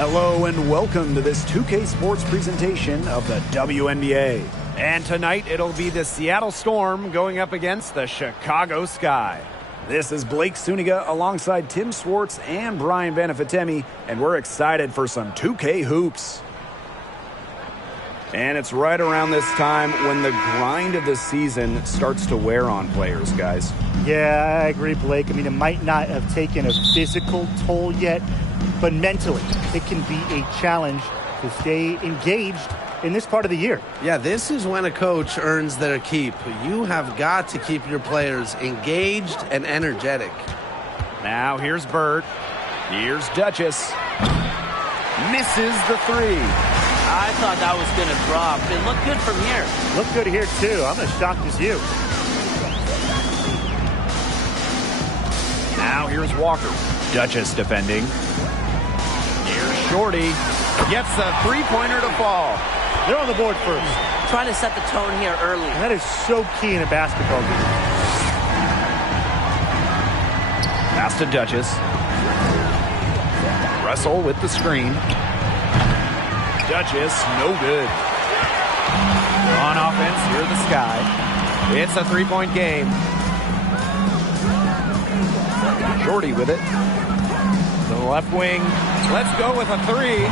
Hello and welcome to this 2K Sports presentation of the WNBA. And tonight it'll be the Seattle Storm going up against the Chicago Sky. This is Blake Suniga alongside Tim Swartz and Brian Benefitemi, and we're excited for some 2K hoops. And it's right around this time when the grind of the season starts to wear on players, guys. Yeah, I agree, Blake. I mean, it might not have taken a physical toll yet, but mentally, it can be a challenge to stay engaged in this part of the year. Yeah, this is when a coach earns their keep. You have got to keep your players engaged and energetic. Now here's Bird. Here's Duchess. Misses the three. I thought that was going to drop. It looked good from here. Looked good here, too. I'm as shocked as you. Now here's Walker. Duchess defending. Here's Shorty. Gets a three-pointer to fall. They're on the board first. Trying to set the tone here early. And that is so key in a basketball game. Pass to Duchess. Russell with the screen. Duchess, no good. On offense, here the Sky. It's a three-point game. Shorty with it. To the left wing. Let's go with a three.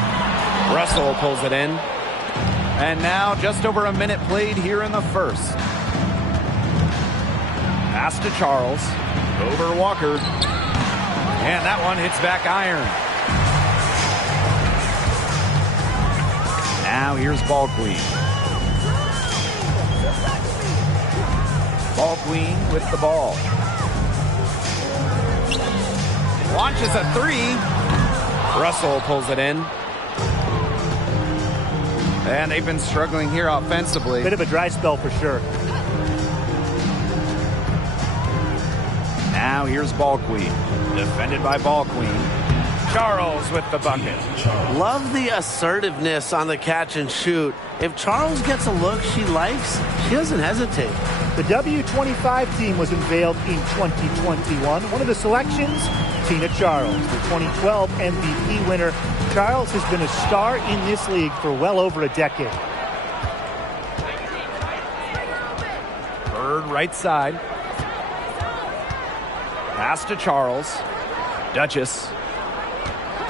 Russell pulls it in. And now just over a minute played here in the first. Pass to Charles. Over Walker. And that one hits back iron. Now here's Ball Queen. Ball Queen with the ball. Launches a three. Russell pulls it in. And they've been struggling here offensively. Bit of a dry spell for sure. Now here's Ball Queen. Defended by Ball Queen. Charles with the bucket. Love the assertiveness on the catch and shoot. If Charles gets a look she likes, she doesn't hesitate. The W25 team was unveiled in 2021. One of the selections, Tina Charles, the 2012 MVP winner. Charles has been a star in this league for well over a decade. Bird right side. Pass to Charles. Duchess.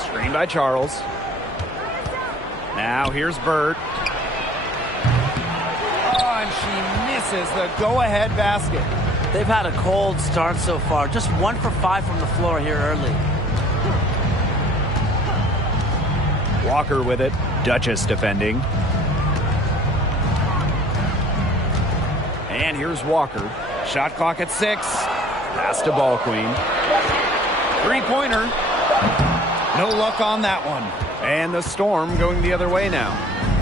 Screen by Charles. Now here's Bird. Oh, and she misses the go-ahead basket. They've had a cold start so far. Just 1 for 5 from the floor here early. Walker with it. Duchess defending. And here's Walker. Shot clock at 6. Pass to Ball Queen. Three-pointer. No luck on that one. And the Storm going the other way now.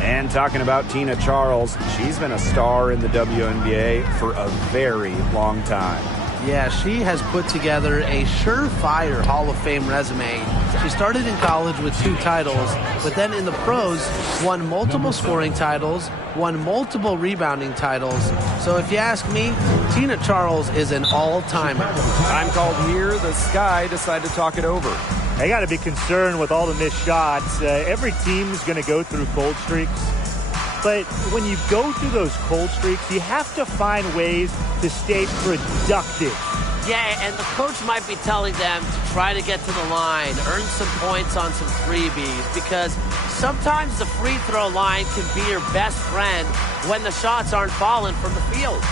And talking about Tina Charles, she's been a star in the WNBA for a very long time. Yeah, she has put together a surefire Hall of Fame resume. She started in college with 2 titles, but then in the pros, won multiple scoring titles, won multiple rebounding titles. So if you ask me, Tina Charles is an all-timer. Time called here. The Sky decide to talk it over. They got to be concerned with all the missed shots. Every team is going to go through cold streaks. But when you go through those cold streaks, you have to find ways to stay productive. Yeah, and the coach might be telling them to try to get to the line, earn some points on some freebies, because sometimes the free throw line can be your best friend when the shots aren't falling from the field.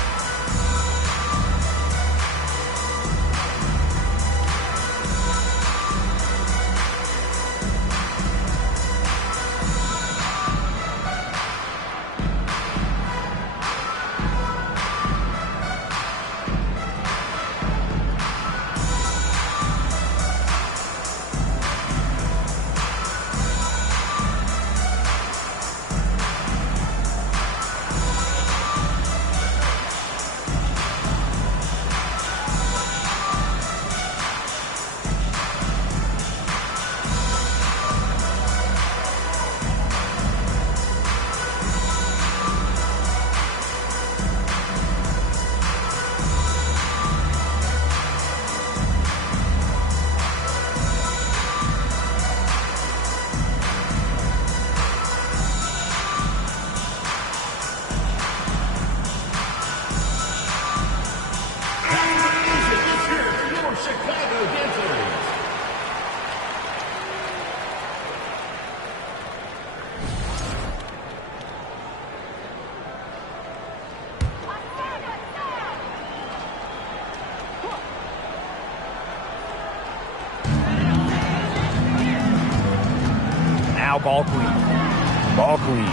Now Ball Queen. Ball Queen.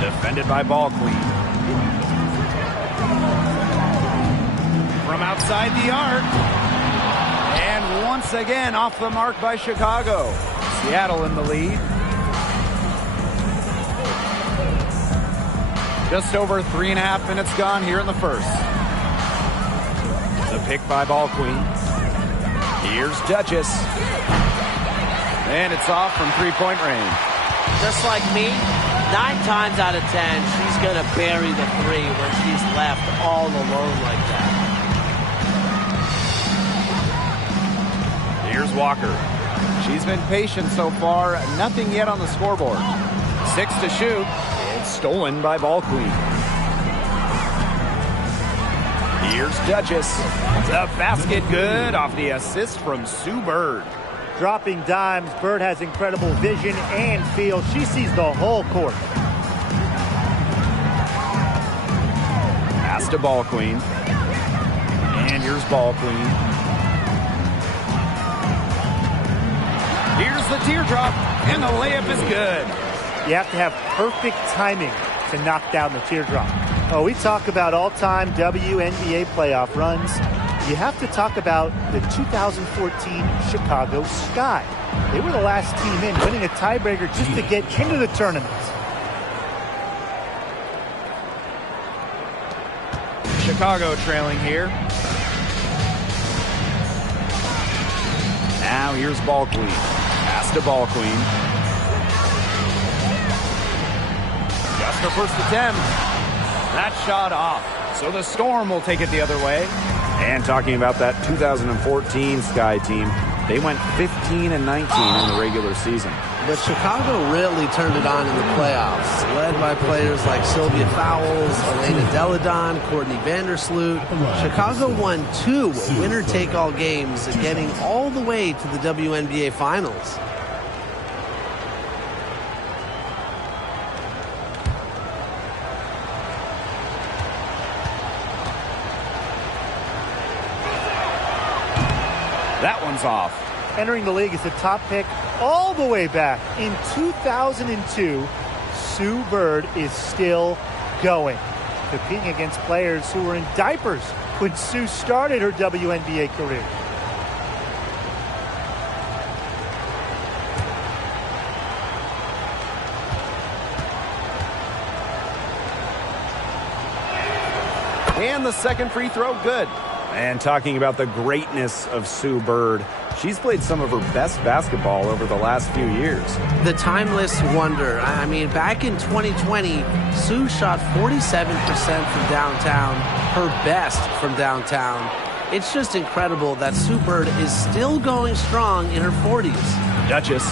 Defended by Ball Queen. From outside the arc. And once again off the mark by Chicago. Seattle in the lead. Just over 3.5 minutes gone here in the first. The pick by Ball Queen. Here's Duchess. And it's off from three-point range. Just like me, 9 times out of 10, she's going to bury the three when she's left all alone like that. Here's Walker. She's been patient so far. Nothing yet on the scoreboard. 6 to shoot. It's stolen by Ball Queen. Here's Duchess. The basket good off the assist from Sue Bird. Dropping dimes, Bird has incredible vision and feel. She sees the whole court. Pass to Ball Queen. And here's Ball Queen. Here's the teardrop, and the layup is good. You have to have perfect timing to knock down the teardrop. Oh, we talk about all-time WNBA playoff runs. You have to talk about the 2014 Chicago Sky. They were the last team in, winning a tiebreaker just to get into the tournament. Chicago trailing here. Now here's Ball Queen. Pass to Ball Queen. Just her first attempt. That shot off. So the Storm will take it the other way. And talking about that 2014 Sky team, they went 15-19 in the regular season. But Chicago really turned it on in the playoffs, led by players like Sylvia Fowles, Elena Deladon, Courtney Vandersloot. Chicago won 2 winner-take-all games, getting all the way to the WNBA Finals. That one's off. Entering the league as the top pick all the way back in 2002, Sue Bird is still going, competing against players who were in diapers when Sue started her WNBA career. And the second free throw, good. And talking about the greatness of Sue Bird, she's played some of her best basketball over the last few years. The timeless wonder. I mean, back in 2020, Sue shot 47% from downtown, her best from downtown. It's just incredible that Sue Bird is still going strong in her 40s. Duchess.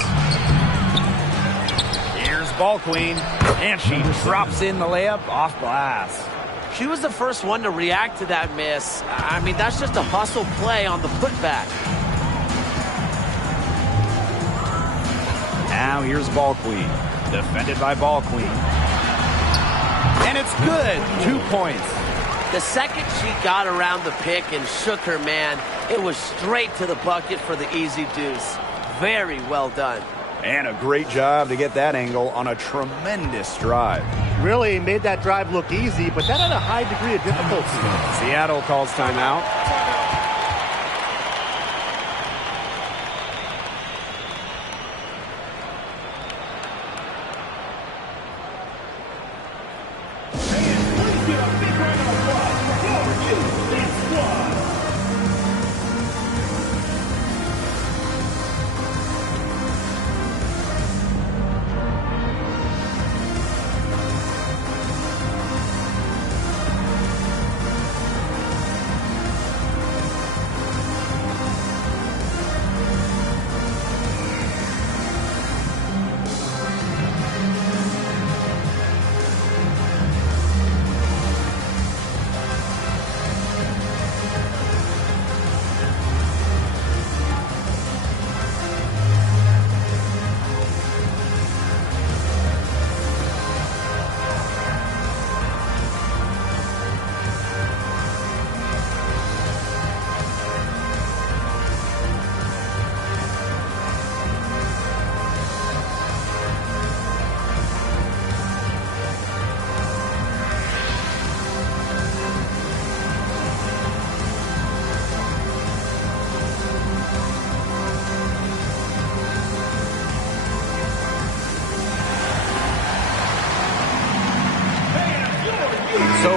Here's Ball Queen, and she drops in the layup off glass. She was the first one to react to that miss. I mean, that's just a hustle play on the putback. Now here's Ball Queen, defended by Ball Queen. And it's good, 2 points. The second she got around the pick and shook her man, it was straight to the bucket for the easy deuce. Very well done. And a great job to get that angle on a tremendous drive. Really made that drive look easy, but that had a high degree of difficulty. Seattle calls timeout.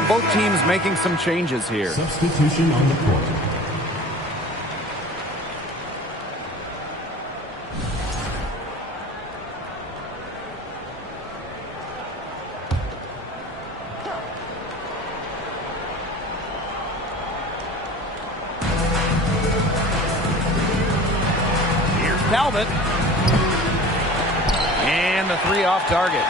both teams making some changes here. Substitution on the court. Talbot. And the three off target.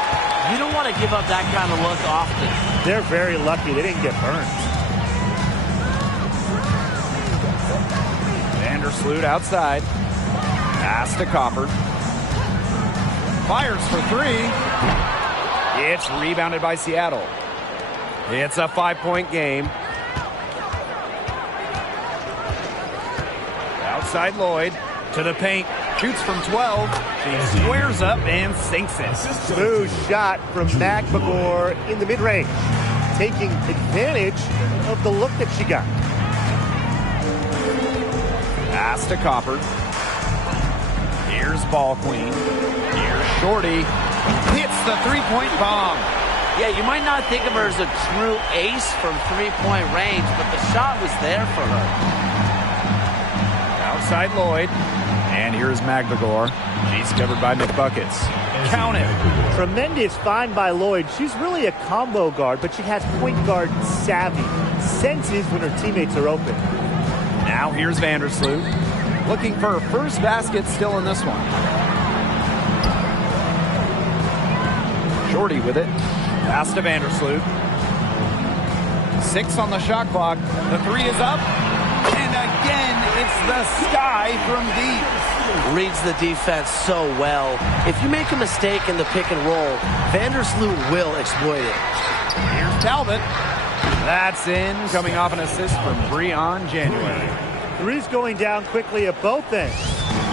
You don't want to give up that kind of look often. They're very lucky they didn't get burned. Vandersloot outside. Pass to Copper. Fires for three. It's rebounded by Seattle. It's a 5-point game. Outside Lloyd. To the paint. Shoots from 12. She squares up and sinks it. Smooth shot from McMagor in the mid-range, taking advantage of the look that she got. Pass to Copper. Here's Ball Queen. Here's Shorty. Hits the three-point bomb. Yeah, you might not think of her as a true ace from three-point range, but the shot was there for her. Outside Lloyd. And here's McMagor. She's covered by McBuckets. Count it. Tremendous find by Lloyd. She's really a combo guard, but she has point guard savvy. Senses when her teammates are open. Now here's Vandersloot. Looking for her first basket still in this one. Shorty with it. Pass to Vandersloot. 6 on the shot clock. The three is up. And again, it's the sky from deep. Reads the defense so well. If you make a mistake in the pick and roll, Vandersloot will exploit it. Here's Talbot. That's in, coming off an assist from Breon January. Three's going down quickly at both ends.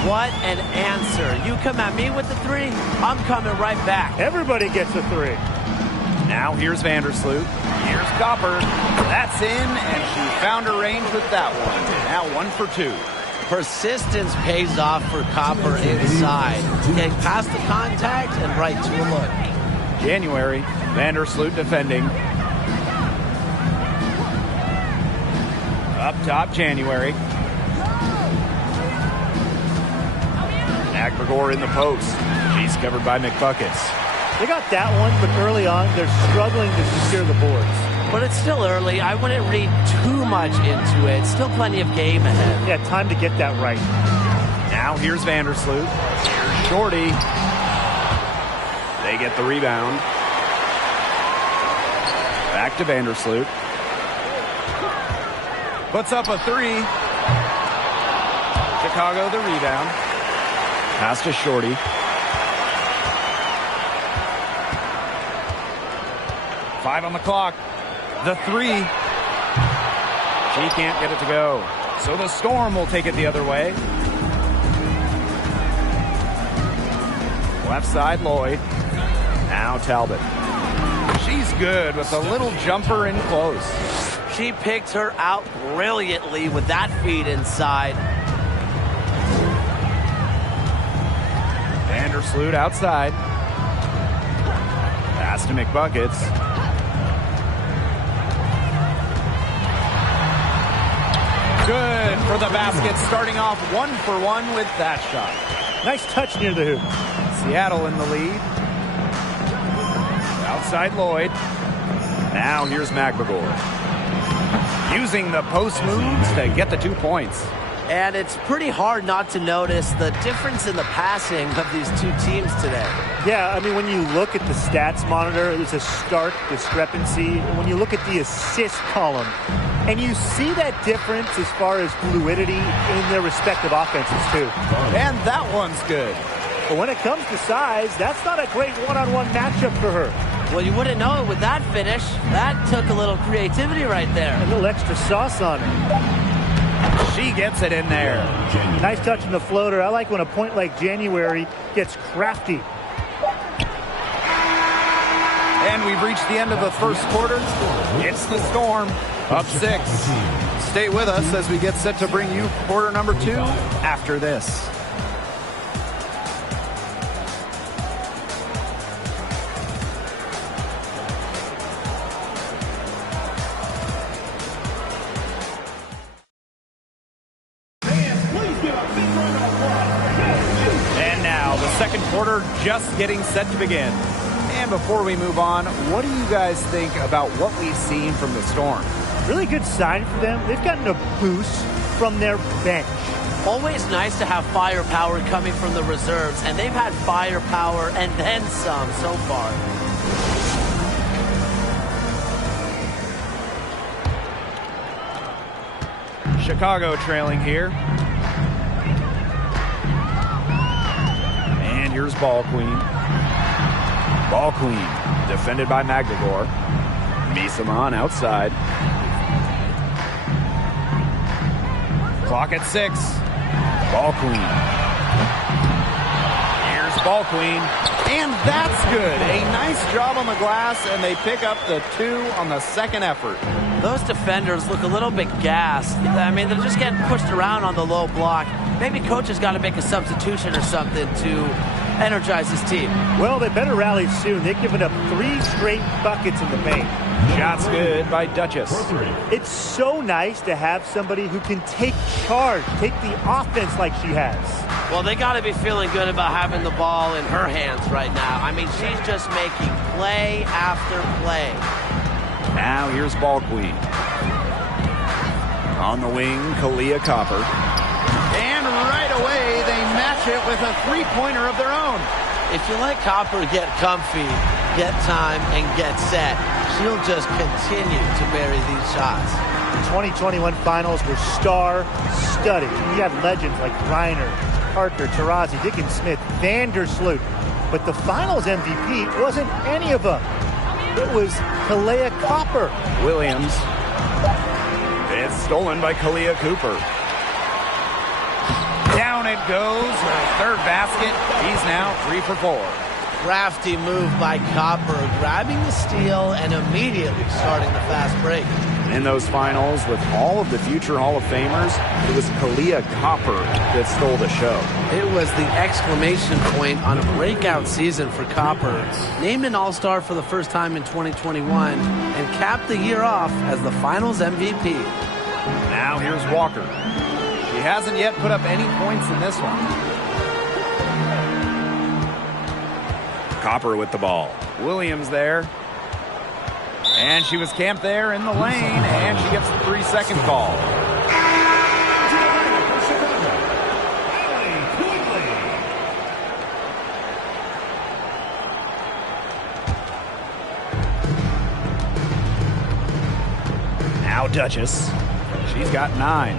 What an answer. You come at me with the three, I'm coming right back. Everybody gets a three. Now here's Vandersloot. Here's Copper. That's in, and she found her range with that one. Now 1 for 2. Persistence pays off for Copper inside. Getting past the contact and right to a look. January. Vandersloot defending. Up top, January. McMagor in the post. She's covered by McBuckets. They got that one, but early on, they're struggling to secure the boards. But it's still early. I wouldn't read too much into it. Still plenty of game ahead. Yeah, time to get that right. Now here's Vandersloot. Here's Shorty. They get the rebound. Back to Vandersloot. Puts up a three. Chicago the rebound. Pass to Shorty. Five on the clock. The three. She can't get it to go. So the Storm will take it the other way. Left side, Lloyd. Now Talbot. She's good with a little jumper in close. She picked her out brilliantly with that feed inside. Vandersloot outside. Pass to McBuckets. Good for the basket, starting off 1 for 1 with that shot. Nice touch near the hoop. Seattle in the lead. Outside Lloyd. Now here's McMagor. Using the post moves to get the 2 points. And it's pretty hard not to notice the difference in the passing of these two teams today. Yeah, I mean, when you look at the stats monitor, there's a stark discrepancy. And when you look at the assist column, and you see that difference as far as fluidity in their respective offenses, too. And that one's good. But when it comes to size, that's not a great one-on-one matchup for her. Well, you wouldn't know it with that finish. That took a little creativity right there. A little extra sauce on it. She gets it in there. Nice touch in the floater. I like when a point like January gets crafty. And we've reached the end of the first quarter. It's the Storm, up 6. Stay with us as we get set to bring you quarter number 2 after this. quarter just getting set to begin. And before we move on, what do you guys think about what we've seen from the Storm? Really good sign for them. They've gotten a boost from their bench. Always nice to have firepower coming from the reserves, and they've had firepower and then some so far. Chicago trailing here. And here's Ball Queen. Ball Queen, defended by Magdagor. Misaman outside. Clock at 6. Ball Queen. Here's Ball Queen. And that's good. A nice job on the glass, and they pick up the 2 on the second effort. Those defenders look a little bit gassed. I mean, they're just getting pushed around on the low block. Maybe coach has got to make a substitution or something to energize his team. Well, they better rally soon. They've given up 3 straight buckets in the paint. Shots good by Duchess. It's so nice to have somebody who can take charge, take the offense like she has. Well, they got to be feeling good about having the ball in her hands right now. I mean, she's just making play after play. Now here's Ball Queen. On the wing, Kalia Copper. And right away, they match it with a three-pointer of their own. If you let Copper get comfy, get time, and get set, she'll just continue to bury these shots. The 2021 finals were star-studded. We had legends like Reiner, Parker, Taurasi, Dickens-Smith, Vandersloot. But the finals MVP wasn't any of them. It was Kalia Copper. Williams. It's stolen by Kalia Cooper. Down it goes. Her third basket. He's now 3 for 4. Crafty move by Copper, grabbing the steal and immediately starting the fast break. In those finals, with all of the future Hall of Famers, it was Kalia Copper that stole the show. It was the exclamation point on a breakout season for Copper. Named an All-Star for the first time in 2021 and capped the year off as the finals MVP. Now here's Walker. She hasn't yet put up any points in this one. Copper with the ball. Williams there. And she was camped there in the lane, and she gets the 3-second call. Now Duchess. She's got 9.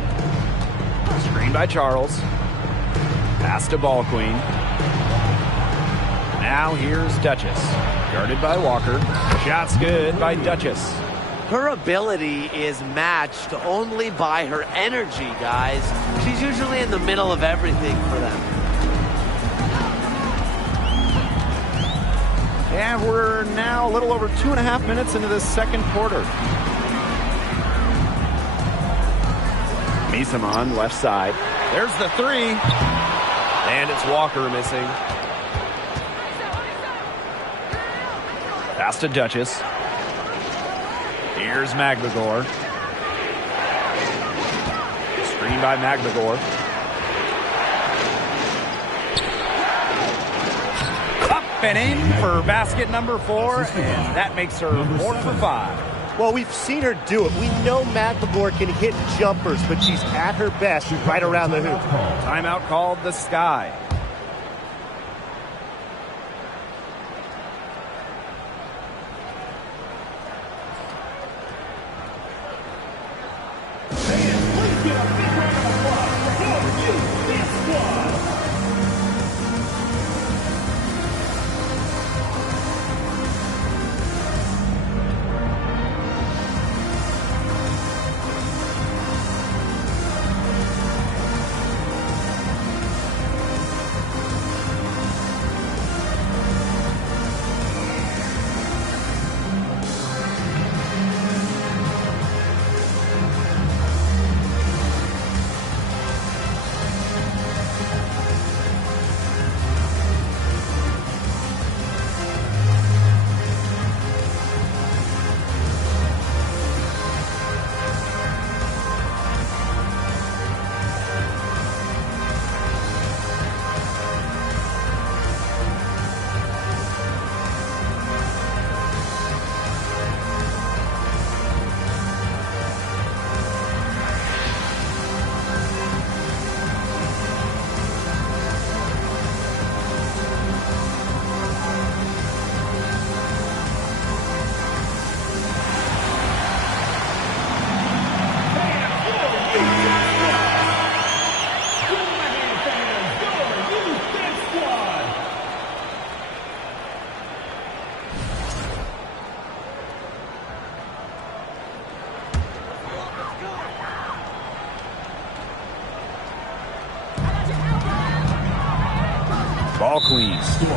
Screen by Charles. Pass to Ball Queen. Now here's Duchess. Guarded by Walker. Shots good by Duchess. Her ability is matched only by her energy, guys. She's usually in the middle of everything for them. And we're now a little over 2.5 minutes into this second quarter. Misaman, left side. There's the 3. And it's Walker missing. Pass to Duchess. Here's Magdagor. Screen by Magdagor. Up and in for basket number 4, and that makes her 4 for 5. Well, we've seen her do it. We know Magdagor can hit jumpers, but she's at her best right around the hoop. Timeout called the Sky.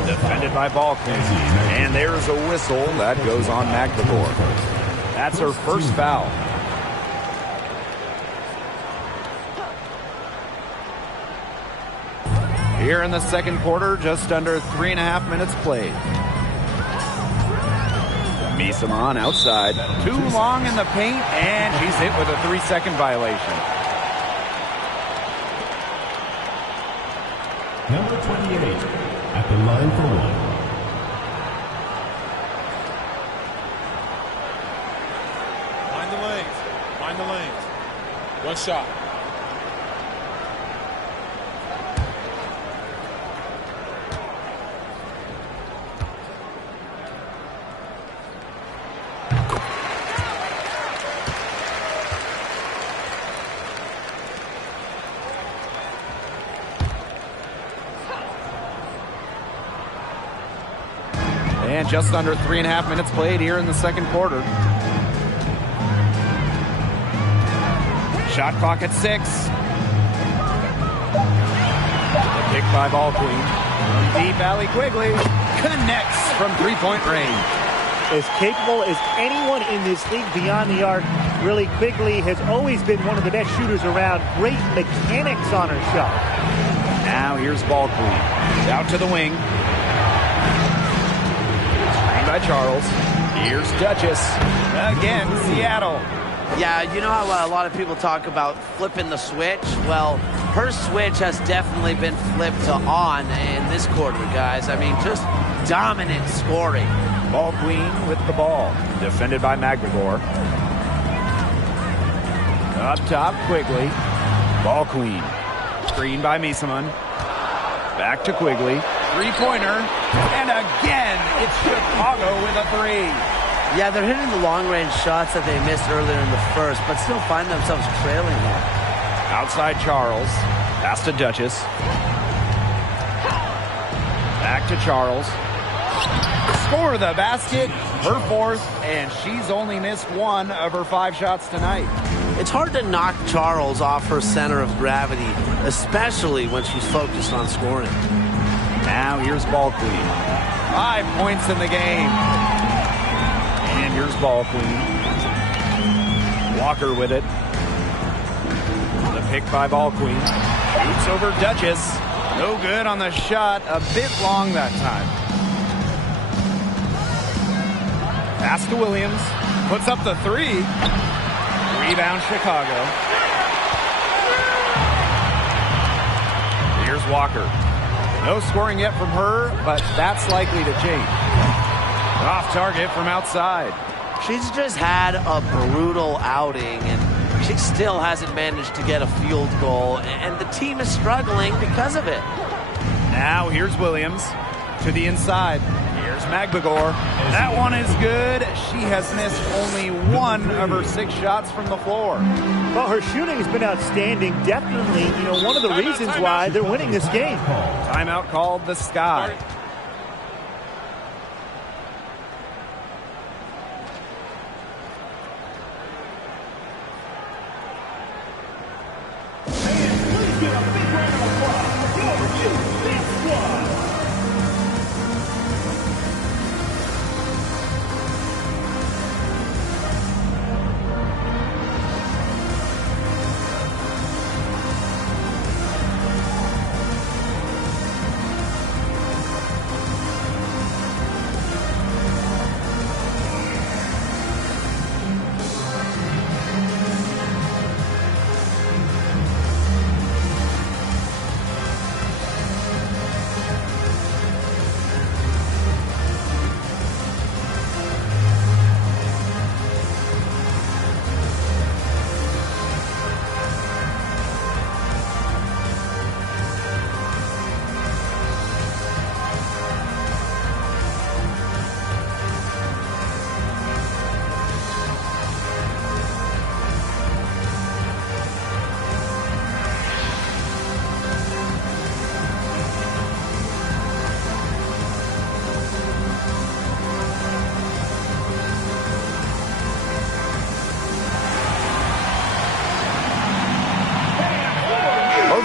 Defended by Balkan. And there's a whistle that goes on Magdalor. That's her first foul. Here in the second quarter, just under 3.5 minutes played. Misaman outside. Too long in the paint, and she's hit with a 3-second violation. Number 28 at the line for one. Find the lanes. Find the lanes. One shot. And just under 3.5 minutes played here in the second quarter. Shot clock at 6. The pick by Ball Queen. From deep alley, Quigley connects from three-point range. As capable as anyone in this league beyond the arc, really Quigley has always been one of the best shooters around. Great mechanics on her shot. Now here's Ball Queen. Out to the wing. By Charles. Here's Duchess. Again, Seattle. Yeah, you know how a lot of people talk about flipping the switch? Well, her switch has definitely been flipped to on in this quarter, guys. I mean, just dominant scoring. Ball Queen with the ball. Defended by Magdalor. Up top, Quigley. Ball Queen. Screen by Misaman. Back to Quigley. Three-pointer. And again, it's Chicago with a 3. Yeah, they're hitting the long-range shots that they missed earlier in the first, but still find themselves trailing here. Outside Charles. Pass to Duchess. Back to Charles. Score the basket. Her 4th, and she's only missed 1 of her 5 shots tonight. It's hard to knock Charles off her center of gravity, especially when she's focused on scoring. Now here's Ball Queen. 5 points in the game. And here's Ball Queen. Walker with it. The pick by Ball Queen. Shoots over Duchess. No good on the shot. A bit long that time. Pass to Williams. Puts up the 3. Rebound Chicago. Here's Walker. No scoring yet from her, but that's likely to change. Off target from outside. She's just had a brutal outing, and she still hasn't managed to get a field goal, and the team is struggling because of it. Now here's Williams to the inside. Here's Magdalor. That one is good. She has missed only 1 of her 6 shots from the floor. Well, her shooting has been outstanding. Definitely, one of the reasons why they're winning this game. Timeout called the Sky.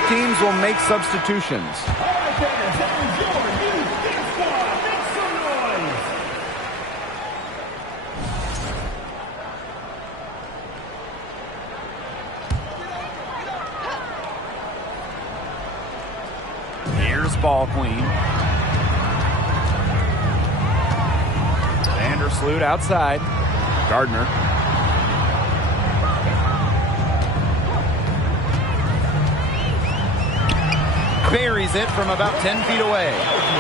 Teams will make substitutions. ball queen. Vandersloot outside. Gardner. Buries it from about 10 feet away.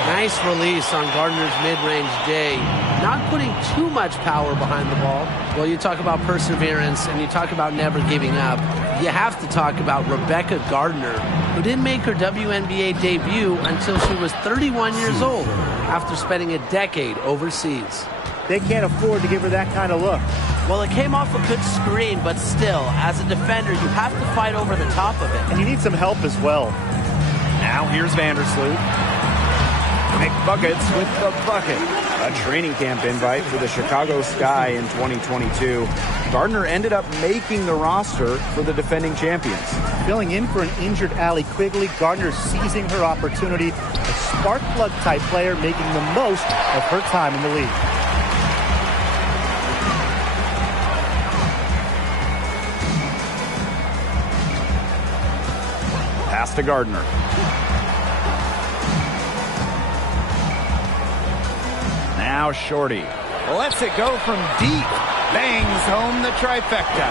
Nice release on Gardner's mid-range day. Not putting too much power behind the ball. Well, you talk about perseverance and you talk about never giving up. You have to talk about Rebecca Gardner, who didn't make her WNBA debut until she was 31 years old after spending a decade overseas. They can't afford to give her that kind of look. Well, it came off a good screen, but still, as a defender, you have to fight over the top of it. And you need some help as well. Now here's Vandersloot. McBuckets with the bucket. A training camp invite for the Chicago Sky in 2022. Gardner ended up making the roster for the defending champions. Filling in for an injured Allie Quigley, Gardner seizing her opportunity. A spark plug type player making the most of her time in the league. Pass to Gardner. Now Shorty lets it go from deep. Bangs home the trifecta.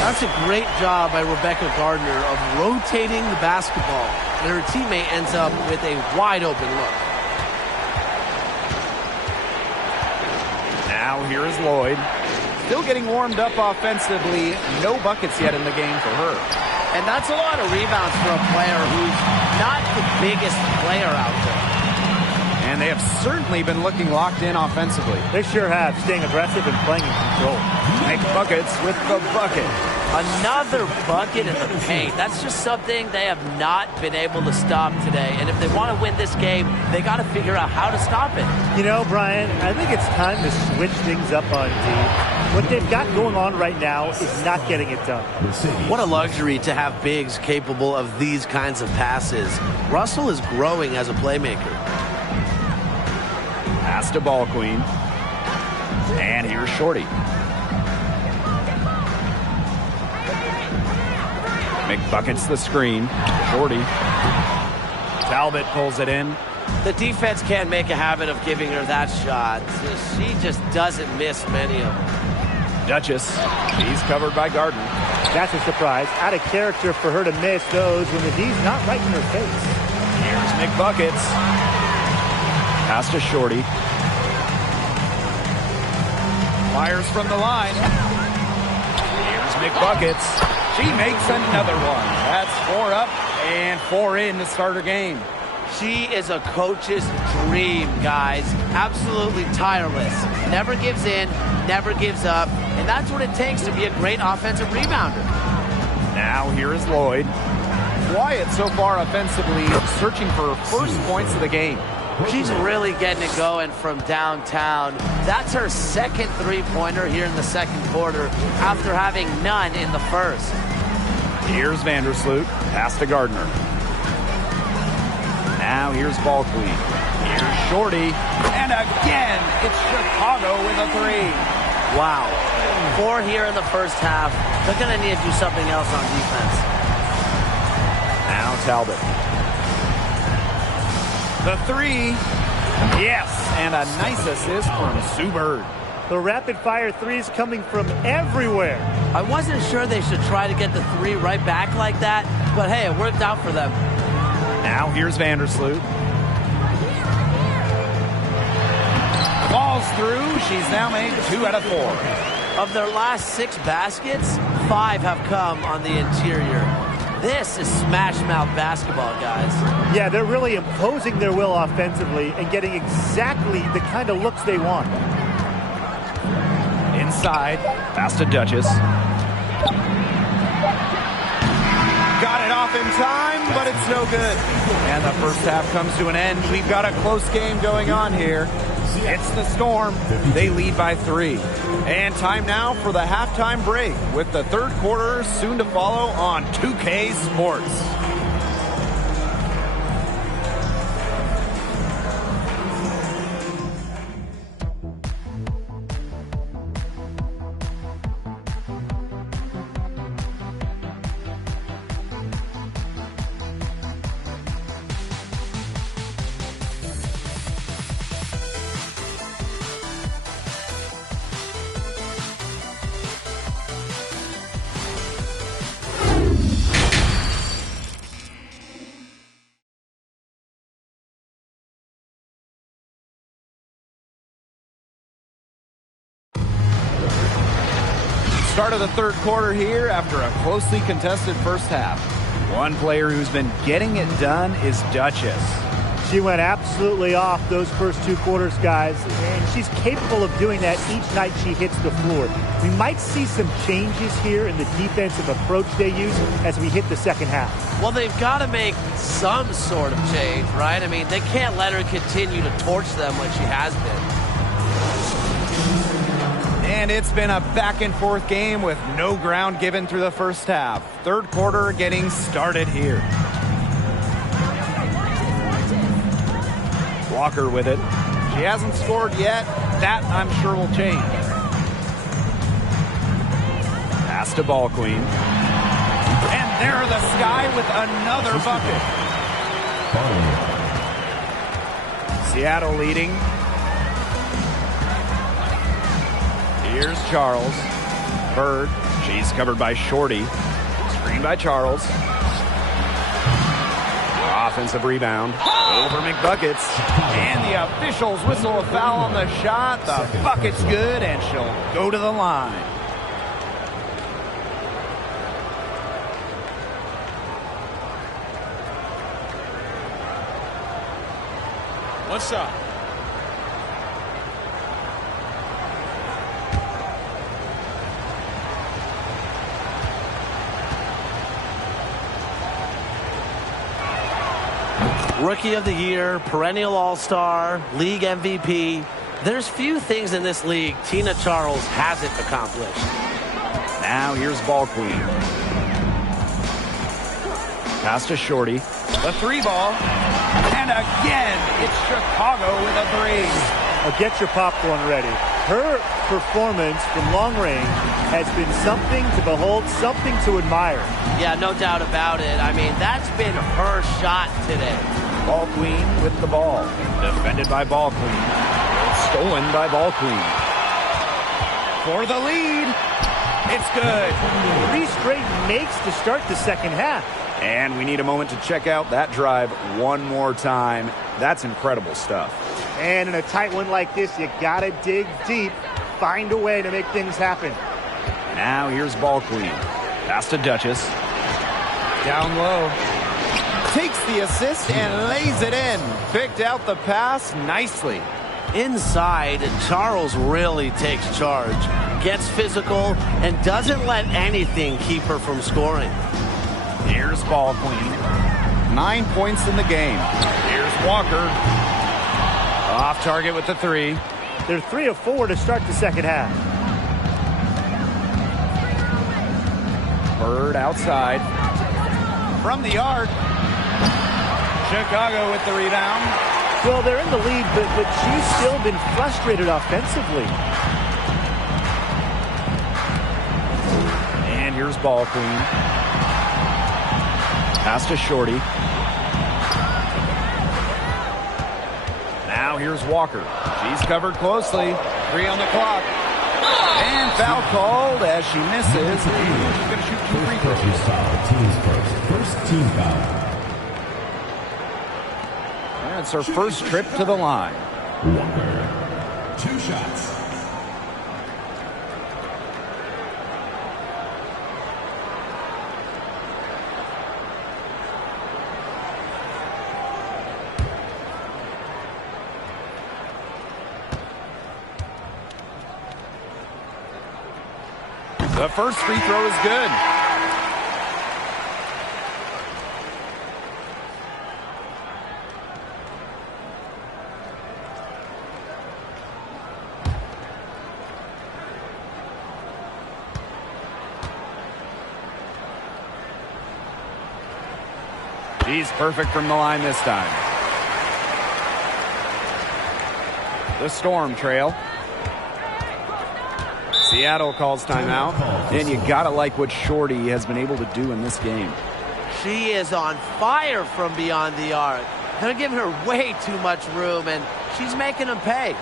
That's a great job by Rebecca Gardner of rotating the basketball. And her teammate ends up with a wide open look. Now here is Lloyd. Still getting warmed up offensively. No buckets yet in the game for her. And that's a lot of rebounds for a player who's not the biggest player out there. And they have certainly been looking locked in offensively. They sure have, staying aggressive and playing in control. Make buckets with the bucket. Another bucket in the paint. That's just something they have not been able to stop today. And if they want to win this game, they got to figure out how to stop it. You know, Brian, I think it's time to switch things up on D. What they've got going on right now is not getting it done. What a luxury to have bigs capable of these kinds of passes. Russell is growing as a playmaker. Pass to ball queen. And here's Shorty. McBuckets the screen. Shorty. Talbot pulls it in. The defense can't make a habit of giving her that shot. She just doesn't miss many of them. Duchess. She's covered by Gardner. That's a surprise. Out of character for her to miss those when the D's not right in her face. Here's McBuckets. Pass to Shorty. Fires from the line. Here's McBuckets. She makes another one. That's 4 up and 4 in to start her game. She is a coach's dream, guys. Absolutely tireless. Never gives in, never gives up. And that's what it takes to be a great offensive rebounder. Now here is Lloyd. Quiet so far offensively, searching for her first points of the game. She's really getting it going from downtown. That's her second three-pointer here in the second quarter after having none in the first. Here's Vandersloot. Pass to Gardner. Now here's ball queen. Here's Shorty. And again, it's Chicago with a 3. Wow. 4 here in the first half. They're going to need to do something else on defense. Now Talbot. The 3. Yes, and a nice assist from Sue Bird. The rapid-fire threes coming from everywhere. I wasn't sure they should try to get the 3 right back like that, but hey, it worked out for them. Now here's Vandersloot. Falls through. She's now made 2 out of 4. Of their last 6 baskets, 5 have come on the interior. This is smash-mouth basketball, guys. Yeah, they're really imposing their will offensively and getting exactly the kind of looks they want. Inside. Pass to Duchess. Got it off in time, but it's no good. And the first half comes to an end. We've got a close game going on here. It's the Storm. They lead by 3. And time now for the halftime break with the third quarter soon to follow on 2K Sports. Start of the third quarter here after a closely contested first half. One player who's been getting it done is Duchess. She went absolutely off those first 2 quarters, guys, and she's capable of doing that each night she hits the floor. We might see some changes here in the defensive approach they use as we hit the second half. Well, they've got to make some sort of change, right? I mean, they can't let her continue to torch them like she has been. And it's been a back-and-forth game with no ground given through the first half. Third quarter getting started here. Walker with it. She hasn't scored yet. That, I'm sure, will change. Pass to Ball Queen. And there the Sky with another bucket. Seattle leading. Here's Charles. Bird. She's covered by Shorty. Screen by Charles. Offensive rebound. Over McBuckets. And the officials whistle a foul on the shot. The bucket's good, and she'll go to the line. One shot. Rookie of the Year, perennial All-Star, league MVP. There's few things in this league Tina Charles hasn't accomplished. Now here's Ball Queen. Pass to Shorty. The 3-ball. And again, it's Chicago with a 3. Now get your popcorn ready. Her performance from long range has been something to behold, something to admire. Yeah, no doubt about it. I mean, that's been her shot today. Ball Queen with the ball. Defended by Ball Queen. Stolen by Ball Queen. For the lead. It's good. 3 straight makes to start the second half. And we need a moment to check out that drive one more time. That's incredible stuff. And in a tight one like this, you gotta dig deep. Find a way to make things happen. Now here's Ball Queen. Pass to Duchess. Down low. Takes the assist and lays it in. Picked out the pass nicely. Inside, Charles really takes charge, gets physical, and doesn't let anything keep her from scoring. Here's Ball Queen. 9 points in the game. Here's Walker. Off target with the 3. They're 3 of 4 to start the second half. Bird outside. From the arc. Chicago with the rebound. Well, they're in the lead, but she's still been frustrated offensively. And here's Ball Queen. Pass to Shorty. Now here's Walker. She's covered closely. 3 on the clock. And foul called as she misses. She's going to shoot 2 free throws. Team's first team foul. It's her first trip to the line. Walker. 2 shots. The first free throw is good. He's perfect from the line this time. The Storm trail. Seattle calls timeout. And you gotta like what Shorty has been able to do in this game. She is on fire from beyond the arc. They're giving her way too much room, and she's making them pay.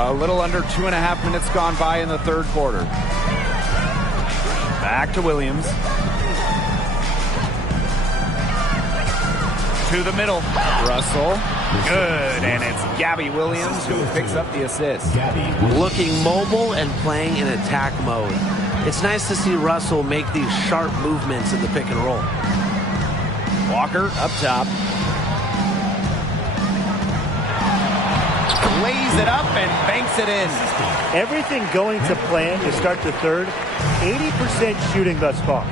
A little under 2.5 minutes gone by in the third quarter. Back to Williams. To the middle. Russell. Good. And it's Gabby Williams who picks up the assist. Looking mobile and playing in attack mode. It's nice to see Russell make these sharp movements in the pick and roll. Walker up top. Lays it up and banks it in. Everything going to plan to start the third. 80% shooting thus far.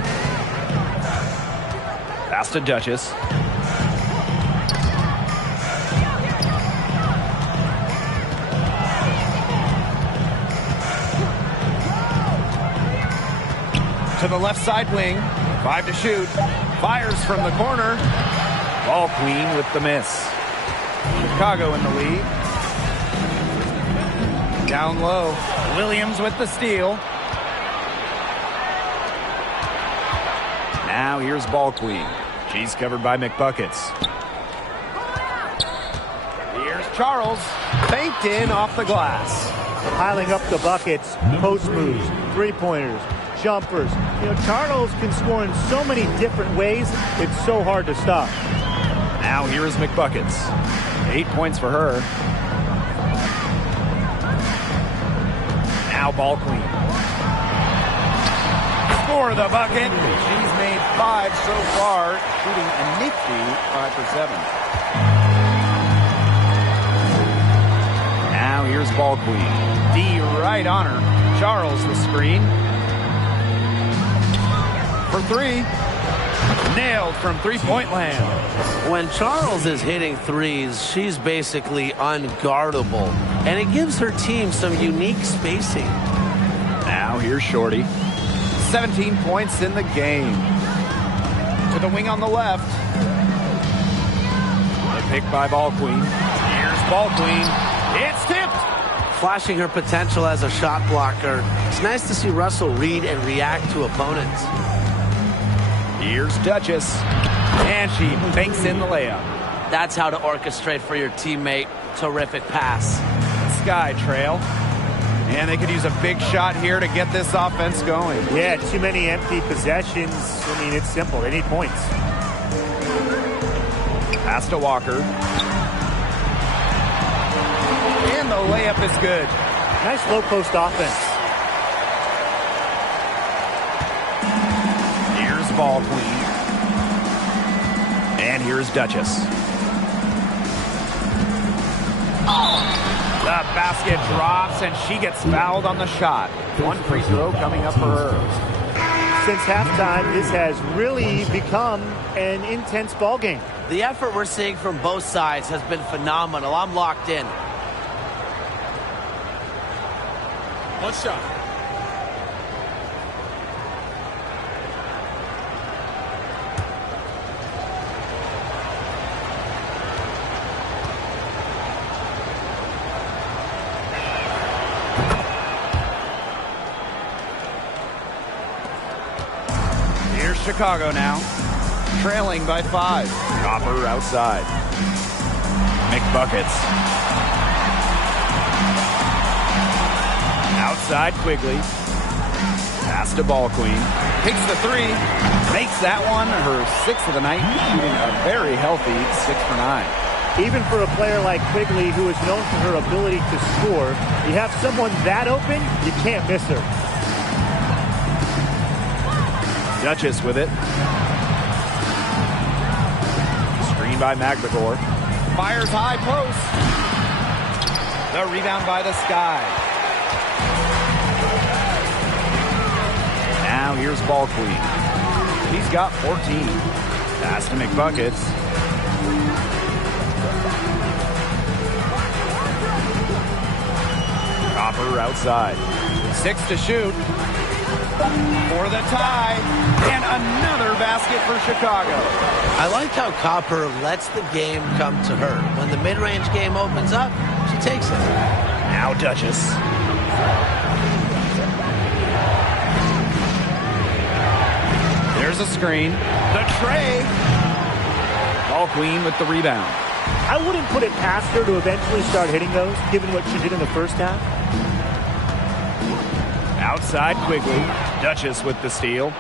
Pass to Duchess. To the left side wing. 5 to shoot. Fires from the corner. Ball queen with the miss. Chicago in the lead. Down low. Williams with the steal. Now here's ball queen. She's covered by McBuckets. Here's Charles. Banked in off the glass. Piling up the buckets, post moves, three-pointers, jumpers. You know, Charles can score in so many different ways, it's so hard to stop. Now here is McBuckets. 8 points for her. Now ball queen. For the bucket. She's made 5 so far, shooting a nifty 5 for 7. Now here's ball queen. D right on her. Charles the screen. For 3. Nailed from three-point land. When Charles is hitting threes, she's basically unguardable, and it gives her team some unique spacing. Now here's Shorty. 17 points in the game. To the wing on the left. The pick by ball queen. Here's ball queen. It's tipped. Flashing her potential as a shot blocker. It's nice to see Russell read and react to opponents. Here's Duchess. And she banks in the layup. That's how to orchestrate for your teammate. Terrific pass. Sky trail. And they could use a big shot here to get this offense going. Yeah, too many empty possessions. I mean, it's simple. They need points. Pass to Walker. And the layup is good. Nice low post offense. Here's ball queen. And here's Duchess. The basket drops, and she gets fouled on the shot. 1 free throw coming up for her. Since halftime, this has really become an intense ball game. The effort we're seeing from both sides has been phenomenal. I'm locked in. One shot. Here's Chicago now, trailing by 5. Copper outside. McBuckets. Outside Quigley. Pass to ball queen. Takes the 3. Makes that one her 6th of the night. Shooting a very healthy 6 for 9. Even for a player like Quigley, who is known for her ability to score, you have someone that open, you can't miss her. Duchess with it. Screen by Magdagor. Fires high post. The rebound by the Sky. Now here's ball queen. She's got 14. Pass to McBuckets. Copper outside. 6 to shoot. For the tie. And another basket for Chicago. I like how Copper lets the game come to her. When the mid-range game opens up, she takes it. Now Duchess. There's a screen. The tray. Ball queen with the rebound. I wouldn't put it past her to eventually start hitting those, given what she did in the first half. Outside Quigley. Duchess with the steal.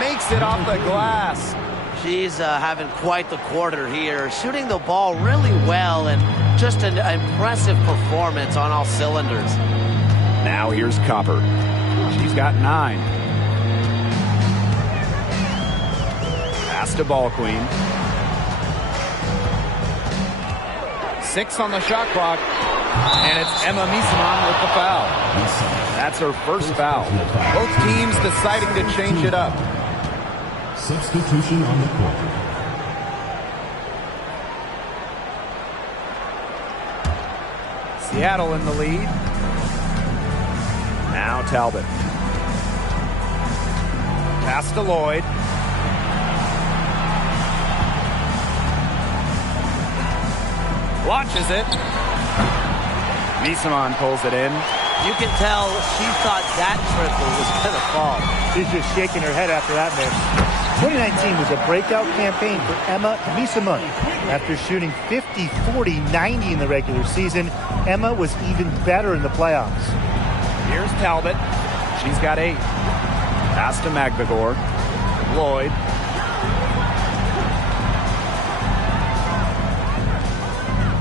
Makes it off the glass. She's having quite the quarter here, shooting the ball really well and just an impressive performance on all cylinders. Now here's Copper. She's got 9. Pass to Ball Queen. 6 on the shot clock. And it's Emma Misaman with the foul. That's her first foul. Both teams deciding to change it up. Substitution on the court. Seattle in the lead. Now Talbot. Pass to Lloyd. Launches it. Misaman pulls it in. You can tell she thought that triple was going to fall. She's just shaking her head after that miss. 2019 was a breakout campaign for Emma Misaman. After shooting 50, 40, 90 in the regular season, Emma was even better in the playoffs. Here's Talbot. She's got 8. Pass to Magdagor. Lloyd.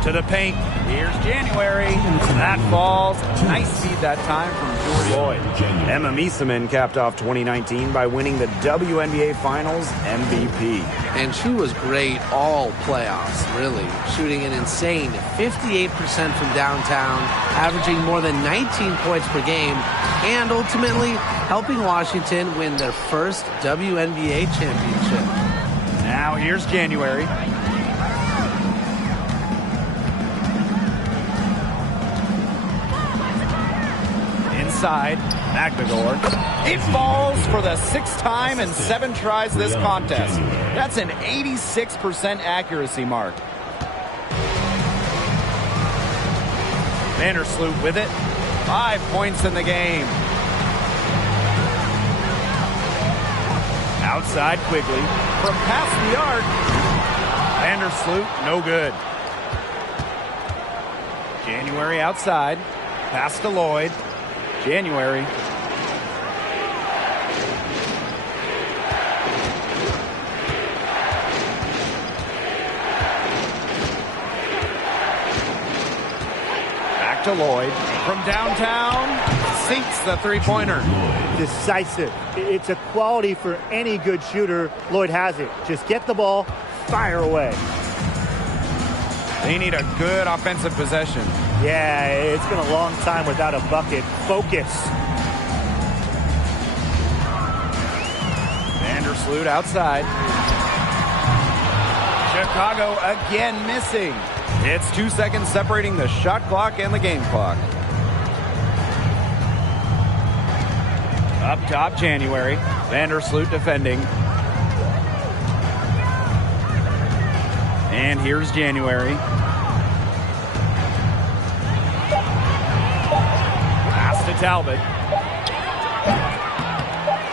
To the paint. Here's January. That falls. Nice feed that time from George Lloyd. Emma Misaman capped off 2019 by winning the WNBA Finals MVP. And she was great all playoffs, really. Shooting an insane 58% from downtown, averaging more than 19 points per game, and ultimately helping Washington win their first WNBA championship. Now here's January. Inside, Magdagor. It falls for the 6th time in 7 tries this contest. That's an 86% accuracy mark. Vandersloot with it. 5 points in the game. Outside Quigley. From past the arc. Vandersloot, no good. January outside. Pass to Lloyd. January. Back to Lloyd. From downtown, sinks the three-pointer. Decisive. It's a quality for any good shooter. Lloyd has it. Just get the ball, fire away. They need a good offensive possession. Yeah, it's been a long time without a bucket. Focus. Vandersloot outside. Chicago again missing. It's 2 seconds separating the shot clock and the game clock. Up top, January. Vandersloot defending. And here's January. Pass to Talbot.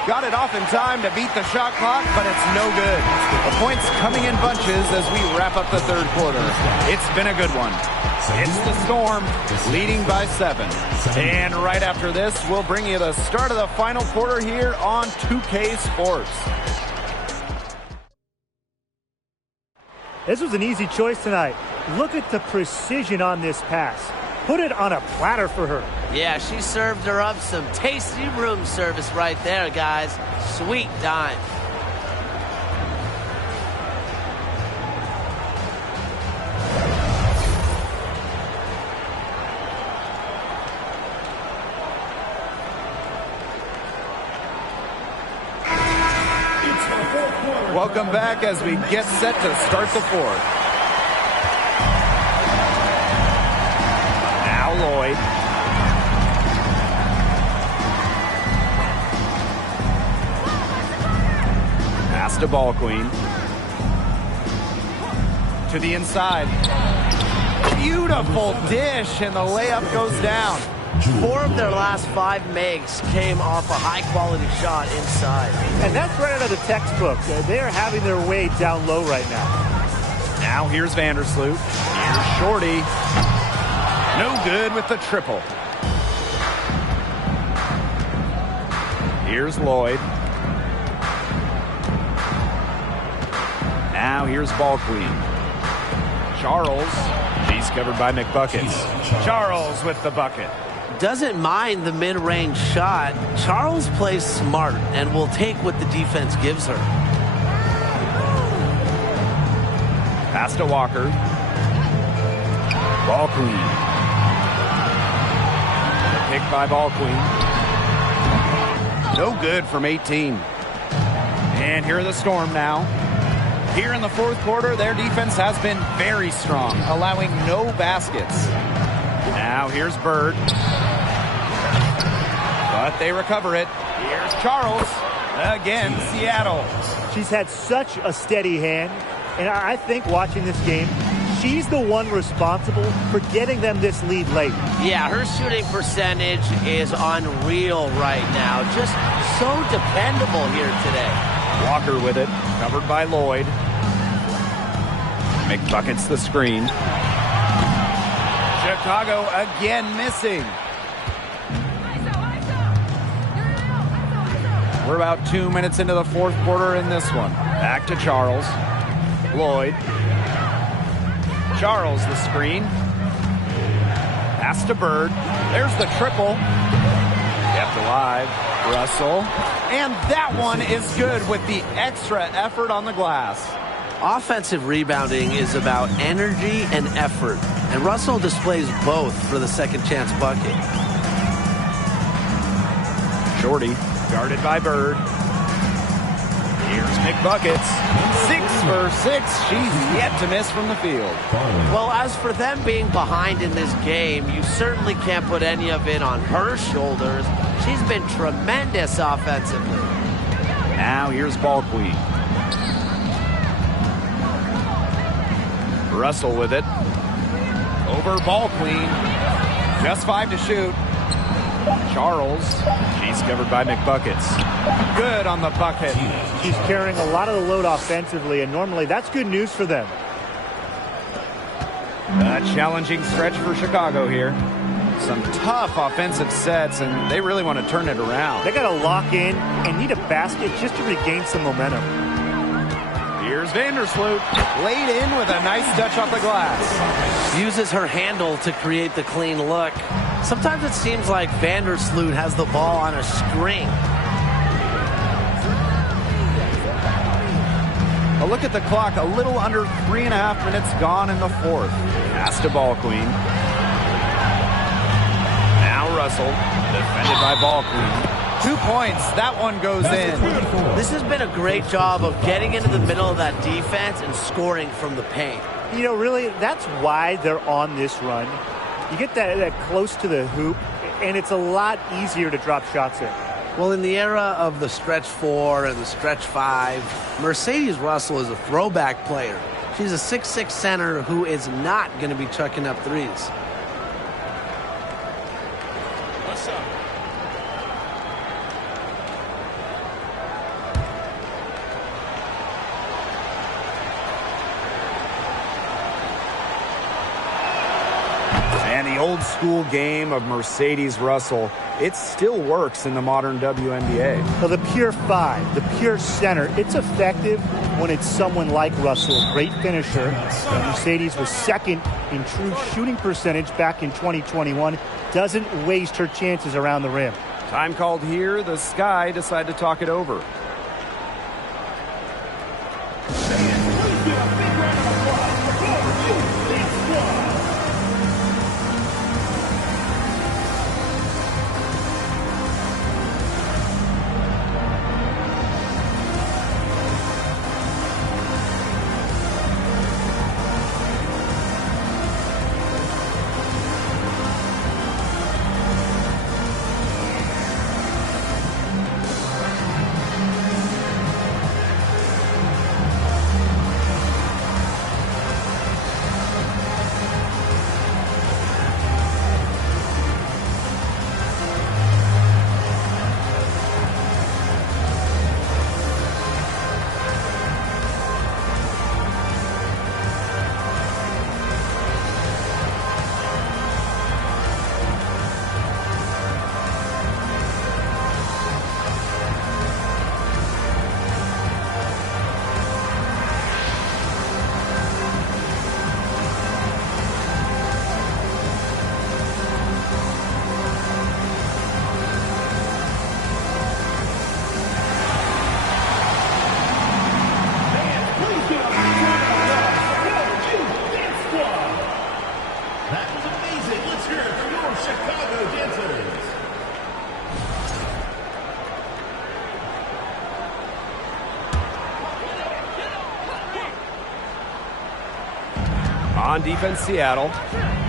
Got it off in time to beat the shot clock, but it's no good. The points coming in bunches as we wrap up the third quarter. It's been a good one. It's the Storm leading by 7. And right after this, we'll bring you the start of the final quarter here on 2K Sports. This was an easy choice tonight. Look at the precision on this pass. Put it on a platter for her. Yeah, she served her up some tasty room service right there, guys. Sweet dime. Welcome back as we get set to start the fourth. Now Lloyd. Pass to Ball Queen. To the inside. Beautiful dish, and the layup goes down. 4 of their last 5 makes came off a high-quality shot inside. And that's right out of the textbook. They're having their way down low right now. Now here's Vandersloot. Here's Shorty. No good with the triple. Here's Lloyd. Now here's Ball Queen. Charles. She's covered by McBuckets. Charles with the bucket. Doesn't mind the mid-range shot. Charles plays smart and will take what the defense gives her. Pass to Walker. Ball Queen. Pick by Ball Queen. No good from 18. And here are the Storm now. Here in the fourth quarter, their defense has been very strong, allowing no baskets. Now here's Bird. But they recover it. Here's Charles. Again, Seattle. She's had such a steady hand, and I think watching this game, she's the one responsible for getting them this lead late. Yeah, her shooting percentage is unreal right now. Just so dependable here today. Walker with it, covered by Lloyd. McBuckets the screen. Chicago again missing. We're about 2 minutes into the fourth quarter in this one. Back to Charles. Lloyd. Charles the screen. Pass to Bird. There's the triple. Kept alive. Russell. And that one is good with the extra effort on the glass. Offensive rebounding is about energy and effort, and Russell displays both for the second chance bucket. Shorty, guarded by Bird. Here's McBuckets. 6 for 6. She's yet to miss from the field. Well, as for them being behind in this game, you certainly can't put any of it on her shoulders. She's been tremendous offensively. Now here's Ball Queen. Russell with it. Over Ball Queen. Just 5 to shoot. Charles. She's covered by McBuckets. Good on the bucket. She's carrying a lot of the load offensively, and normally that's good news for them. A challenging stretch for Chicago here. Some tough offensive sets, and they really want to turn it around. They got to lock in and need a basket just to regain some momentum. Here's Vandersloot. Laid in with a nice touch off the glass. Uses her handle to create the clean look. Sometimes it seems like Vandersloot has the ball on a string. A look at the clock. A little under 3.5 minutes gone in the fourth. Pass to Ball Queen. Now Russell. Defended by Ball Queen. 2 points. That one goes in. This has been a great job of getting into the middle of that defense and scoring from the paint. You know, really, that's why they're on this run. You get that close to the hoop, and it's a lot easier to drop shots in. Well, in the era of the stretch 4 and the stretch 5, Mercedes Russell is a throwback player. She's a 6'6" center who is not going to be chucking up threes. What's up? And the old school game of Mercedes Russell, it still works in the modern WNBA. So the pure 5, the pure center, it's effective when it's someone like Russell, a great finisher. Mercedes was second in true shooting percentage back in 2021. Doesn't waste her chances around the rim. Time called here. The Sky decide to talk it over. On defense, Seattle.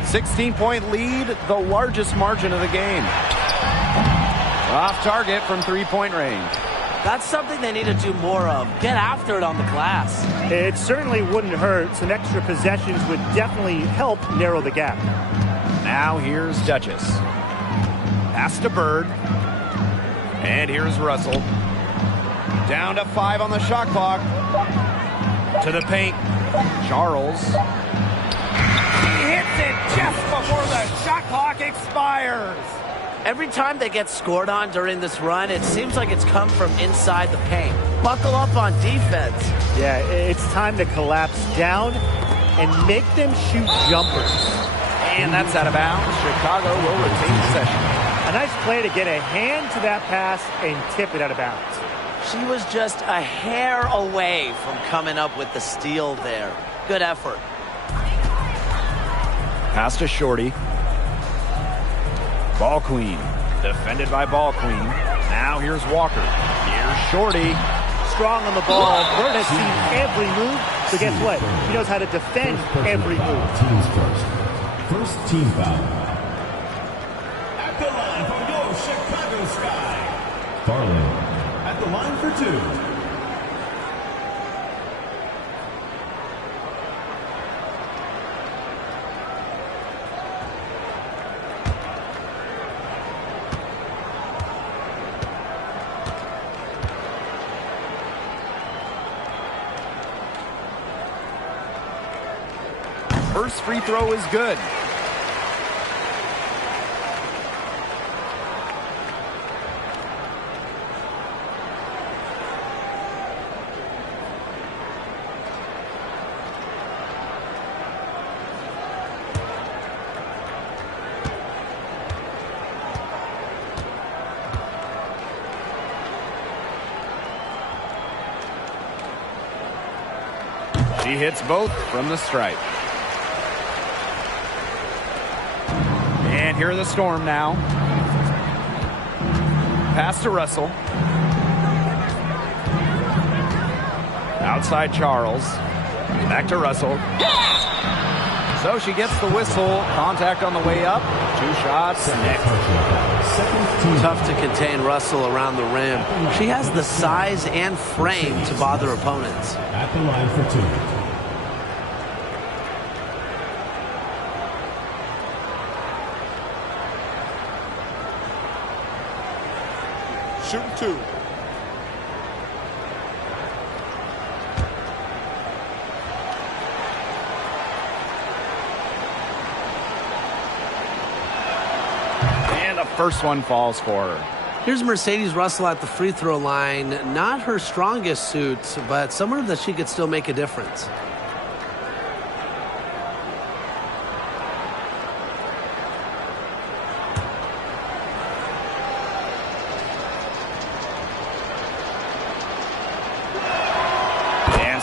16-point lead, the largest margin of the game. Off target from three-point range. That's something they need to do more of. Get after it on the glass. It certainly wouldn't hurt. Some extra possessions would definitely help narrow the gap. Now here's Duchess. Pass to Bird. And here's Russell. Down to 5 on the shot clock. To the paint. Charles. He hits it just before the shot clock expires. Every time they get scored on during this run, it seems like it's come from inside the paint. Buckle up on defense. Yeah, it's time to collapse down and make them shoot jumpers. And that's out of bounds. Chicago will retain possession. A nice play to get a hand to that pass and tip it out of bounds. She was just a hair away from coming up with the steal there. Good effort. Pass to Shorty. Ball Queen. Defended by Ball Queen. Now here's Walker. Here's Shorty. Strong on the ball. Bird has seen every move. So guess what? He knows how to defend every move. Teams first. First team foul. At the line for your Chicago Sky. Farland at the line for 2. First free throw is good. She hits both from the stripe. And here are the Storm now. Pass to Russell. Outside Charles. Back to Russell. So she gets the whistle. Contact on the way up. 2 shots. Tough to contain Russell around the rim. She has the size and frame to bother opponents. At the line for 2. Shooting 2. And the first one falls for her. Here's Mercedes Russell at the free throw line. Not her strongest suit, but somewhere that she could still make a difference.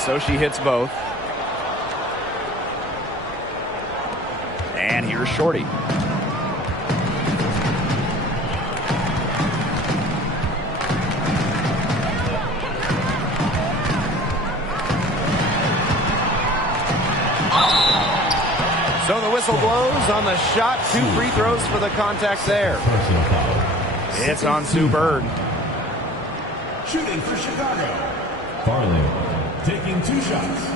So she hits both. And here's Shorty. So the whistle blows on the shot. 2 free throws for the contact there. It's on Sue Bird. Shooting for Chicago. Farland taking 2 shots.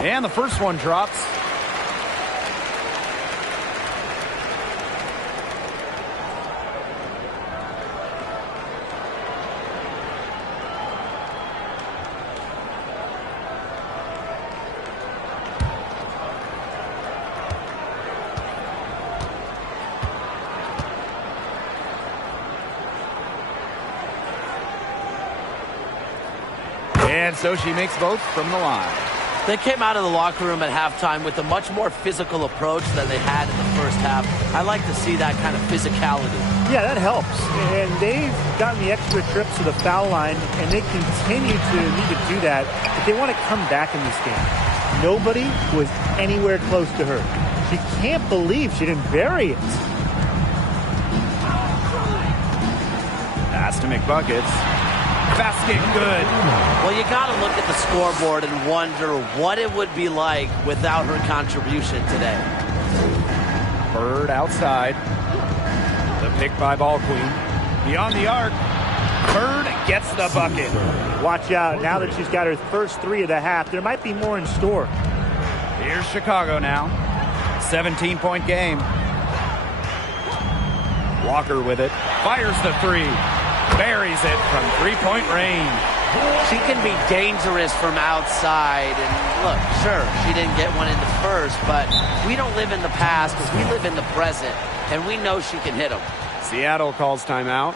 And the first one drops. And so she makes both from the line. They came out of the locker room at halftime with a much more physical approach than they had in the first half. I like to see that kind of physicality. Yeah, that helps. And they've gotten the extra trips to the foul line, and they continue to need to do that if they want to come back in this game. Nobody was anywhere close to her. She can't believe she didn't bury it. Pass to McBuckets. Basket good. Well, you got to look at the scoreboard and wonder what it would be like without her contribution today. Bird outside. The pick by Ball Queen. Beyond the arc. Bird gets the bucket. Watch out. Now that she's got her first three of the half, there might be more in store. Here's Chicago now. 17-point game. Walker with it. Fires the three. Buries it from three-point range. She can be dangerous from outside. And look, sure, she didn't get one in the first, but we don't live in the past because we live in the present, and we know she can hit them. Seattle calls timeout.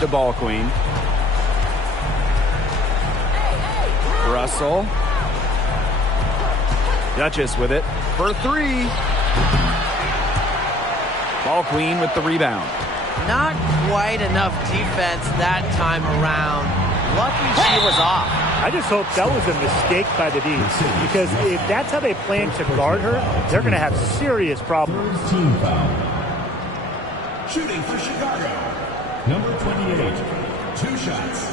To Ball Queen. Russell. Duchess with it for three. Ball Queen with the rebound. Not quite enough defense that time around. Lucky she was off. I just hope that was a mistake by the D's, because if that's how they plan to guard her, they're going to have serious problems. Team foul. Shooting for Chicago. Number 28, 2 shots.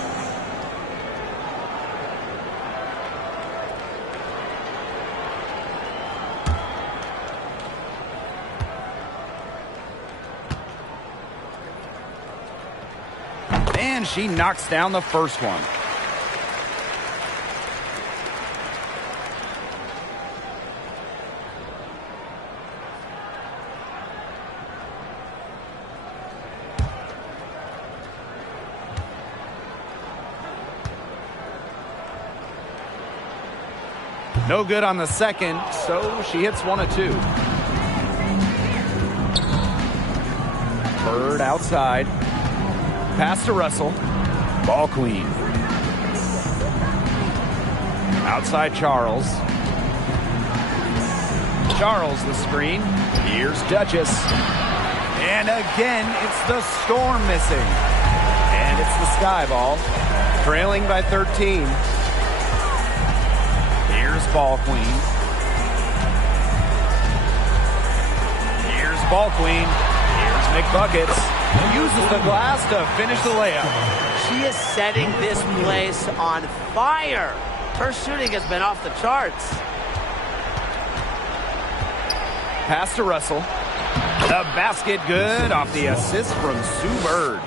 And she knocks down the first one. No good on the second, so she hits one of two. Bird outside. Pass to Russell. Ball Queen. Outside Charles. Charles the screen. Here's Duchess. And again, it's the Storm missing. And it's the Sky Ball. Trailing by 13. Here's Ball Queen. Here's Ball Queen. Here's McBuckets. Uses the glass to finish the layup. She is setting this place on fire. Her shooting has been off the charts. Pass to Russell. The basket good off the assist from Sue Bird.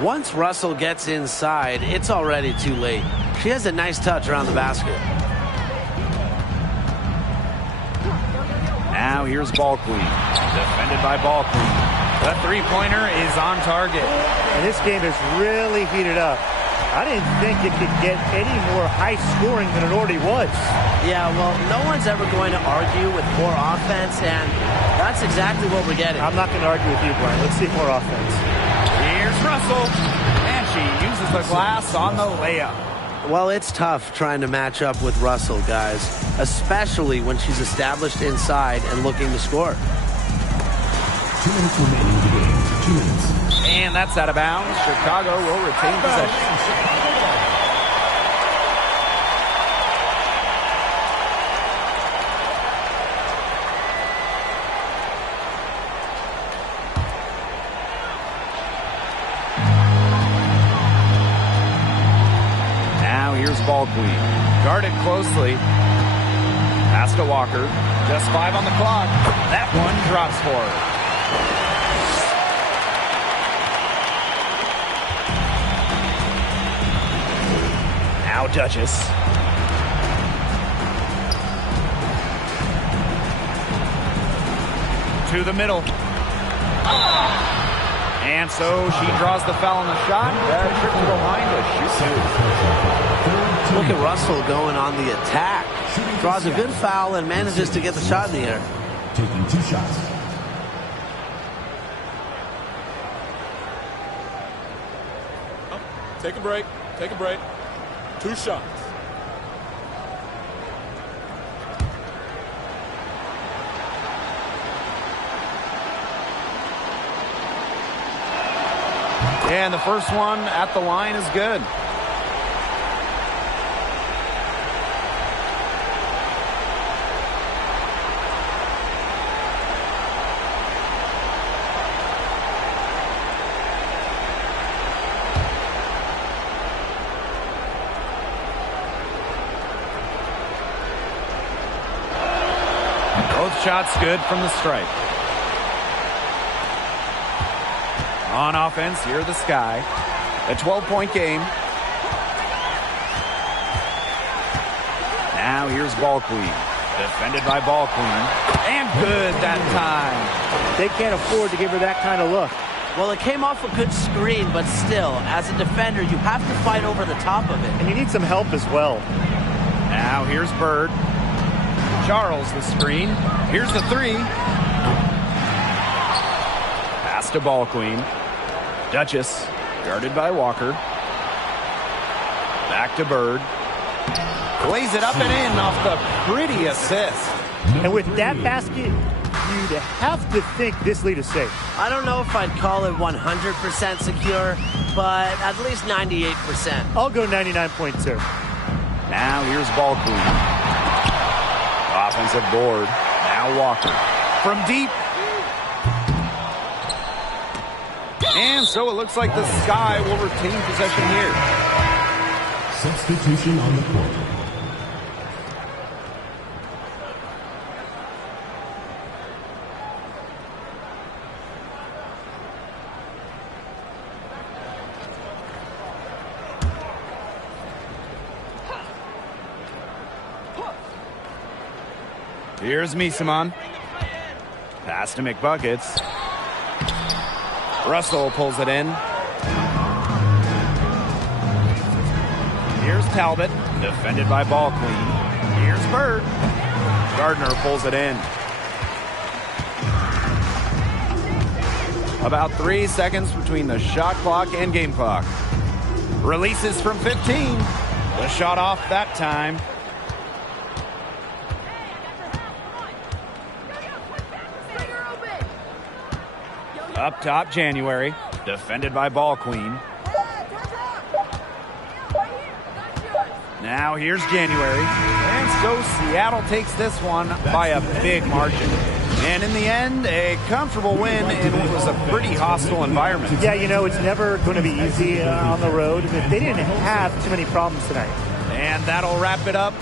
Once Russell gets inside, it's already too late. She has a nice touch around the basket. Now here's Ball Queen. Defended by Ball Queen. The three-pointer is on target. And this game is really heated up. I didn't think it could get any more high scoring than it already was. Yeah, well, no one's ever going to argue with more offense, and that's exactly what we're getting. I'm not going to argue with you, Brian. Let's see more offense. Here's Russell. And she uses the glass on the layup. Well, it's tough trying to match up with Russell, guys, especially when she's established inside and looking to score. 2 minutes remaining in the game. 2 minutes. And that's out of bounds. Chicago will retain possession. Now here's Ball Queen. Guarded closely. Pass to Walker. Just 5 on the clock. That one drops for her. Now Duchess. To the middle. And so she draws the foul on the shot. Trip to the line to shoot 2. Look at Russell going on the attack. Draws a good foul and manages to get the shot in the air. Taking 2 shots. Take a break. Take a break. 2 shots. And the first one at the line is good. Both shots good from the stripe. On offense, here are the Sky. A 12-point game. Now here's Ball Queen. Defended by Ball Queen. And good that time. They can't afford to give her that kind of look. Well, it came off a good screen, but still, as a defender, you have to fight over the top of it. And you need some help as well. Now here's Bird. Charles the screen. Here's the 3. Pass to Ball Queen. Duchess, guarded by Walker. Back to Bird. Lays it up and in off the pretty assist. And with that basket, you'd have to think this lead is safe. I don't know if I'd call it 100% secure, but at least 98%. I'll go 99.2. Now here's Ball Queen. Offensive board. Now Walker. From deep. And so it looks like the Sky will retain possession here. Substitution on the court. Here's Misaman. Pass to McBuckets. Russell pulls it in. Here's Talbot, defended by Ball Queen. Here's Bird. Gardner pulls it in. About 3 seconds between the shot clock and game clock. Releases from 15. The shot off that time. Up top, January. Defended by Ball Queen. Now here's January. And so Seattle takes this one by a big margin. And in the end, a comfortable win in what was a pretty hostile environment. Yeah, you know, it's never going to be easy on the road. They didn't have too many problems tonight. And that'll wrap it up